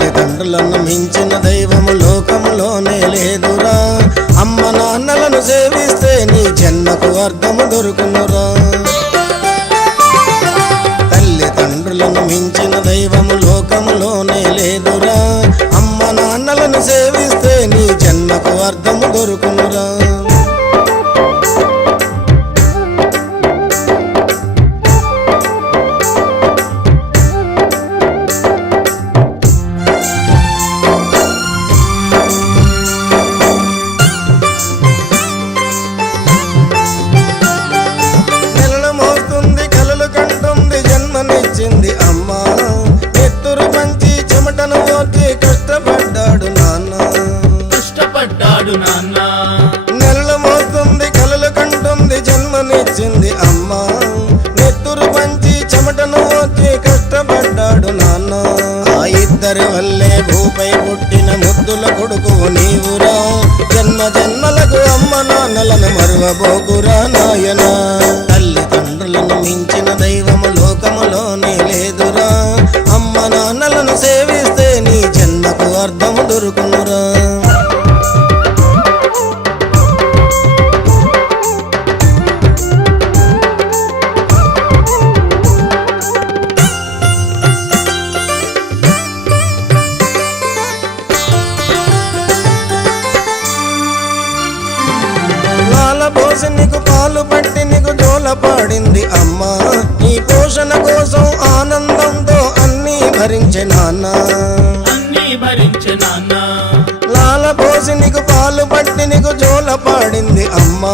తల్లిదండ్రులను మించిన దైవము లోకములోనే లేదురా అమ్మ నాన్నలను సేవిస్తే నీ జన్మకు అర్థము దొరుకునురా తల్లిదండ్రులను మించిన దైవము లోకములోనే లేదురా అమ్మ నాన్నలను సేవిస్తే నీ జన్మకు అర్థము దొరుకునురా అమ్మ ఎత్తురు పంచి చెమటను ఓర్చి కష్టపడ్డాడు నాన్న నెలలు మోస్తుంది కలలు కంటుంది జన్మనిచ్చింది అమ్మ ఎత్తురు పంచి చెమటను ఓర్చి కష్టపడ్డాడు నాన్న ఆ ఇద్దరి వల్లే భూపై పుట్టిన ముద్దుల కొడుకు నీవురా జన్మ జన్మలకు అమ్మ నాన్నలను మరువబోకురా నాయనా తల్లిదండ్రులను మించిన దైవము లోకములోనే లేదురా అమ్మ నాన్నలను సేవిస్తే నీ జన్మకు అర్థము దొరుకునురా పోసి నీకు పాలు పట్టి నీకు జోల పాడింది అమ్మ నీ పోషణ కోసం ఆనందంతో అన్నీ భరించే నాన్న లాల పోసి నీకు పాలు పట్టి నీకు జోల పాడింది అమ్మ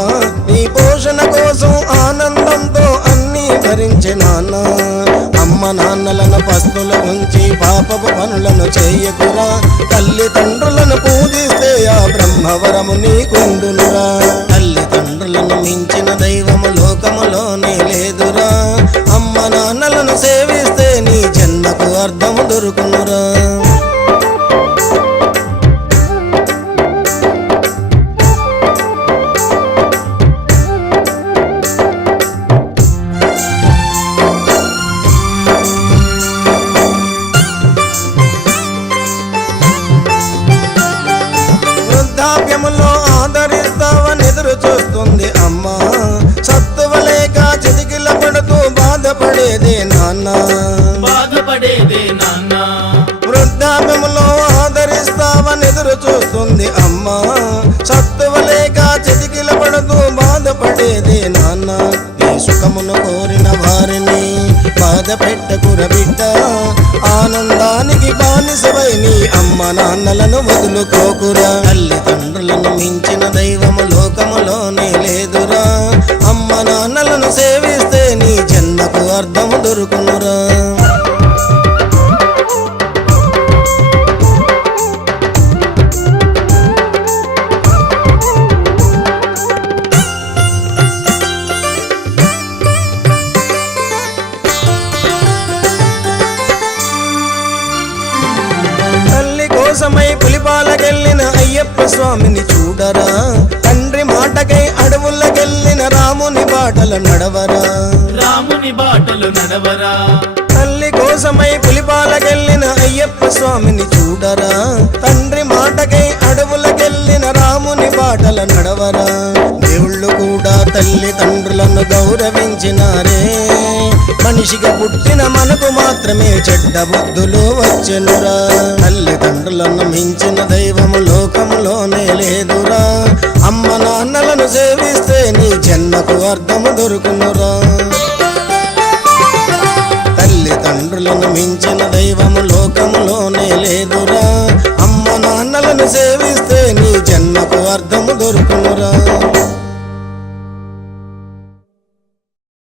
నీ పోషణ కోసం ఆనందంతో అన్నీ భరించే నాన్న అమ్మ నాన్నలను పస్తులు ఉంచి పాపపు పనులను చేయకురా తల్లిదండ్రులను పూజిస్తే ఆ బ్రహ్మవరము నీకుండునురా తల్లిదండ్రులను మించిన దైవము లోకములోనే లేదురా అమ్మ నాన్నలను సేవిస్తే నీ జన్మకు అర్థము దొరుకునురా వృద్ధాప్యములో ఆదరిస్తావని ఎదురు చూస్తుంది అమ్మ సత్తువలేక చితికిల పడుతూ బాధపడేదే నాన్న వృద్ధాప్యములో ఆదరిస్తావని ఎదురు చూస్తుంది అమ్మ సత్తువలేక చితికిల పడుతూ బాధపడేదే నాన్న ఈ సుఖమును కోరిన వారిని బాధ పెట్టకుర బిడ్డ ఆనందానికి బానిసవై నీ అమ్మ నాన్నలను వదులుకోకురా తల్లిదండ్రులను మించిన దైవము లోకములోనే లేదురా అమ్మ నాన్నలను సేవిస్తే నీ జన్మకు అర్థము దొరుకునురా కోసమై పులిపాలకెళ్ళిన అయ్యప్ప స్వామిని చూడరా తండ్రి మాటకై అడవులకెళ్ళిన రాముని బాటలు నడవరా తల్లి కోసమై పులిపాలకెళ్ళిన అయ్యప్ప స్వామిని చూడరా తండ్రి మాటకై అడవులకెళ్ళిన రాముని బాటలు నడవరా దేవుళ్ళు కూడా తల్లిదండ్రులను గౌరవించినారే మనిషిగా పుట్టిన మనకు మాత్రమే చెడ్డ బుద్ధులు వచ్చెనురా తల్లిదండ్రులను మించిన దైవము లోకములోనే లేదురా అమ్మ నాన్నలను సేవిస్తే నీ జన్మకు అర్థము దొరుకునురా తల్లిదండ్రులను మించిన దైవము లోకములోనే లేదురా అమ్మ నాన్నలను సేవిస్తే నీ జన్మకు అర్థం